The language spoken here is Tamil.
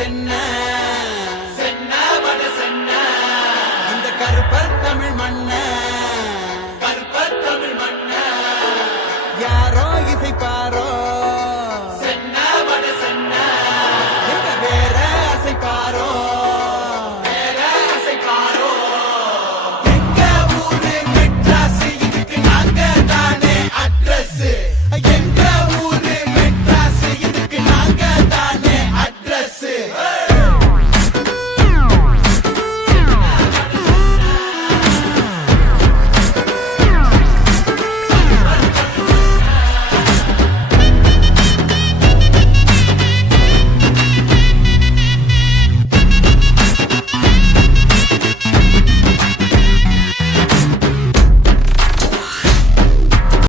சென்ன சென்ன வட சென்ன இந்த கருப்பர் தமிழ் மண்ண கருப்பர் தமிழ் மண்ண யாரோ இசைப்பாரோ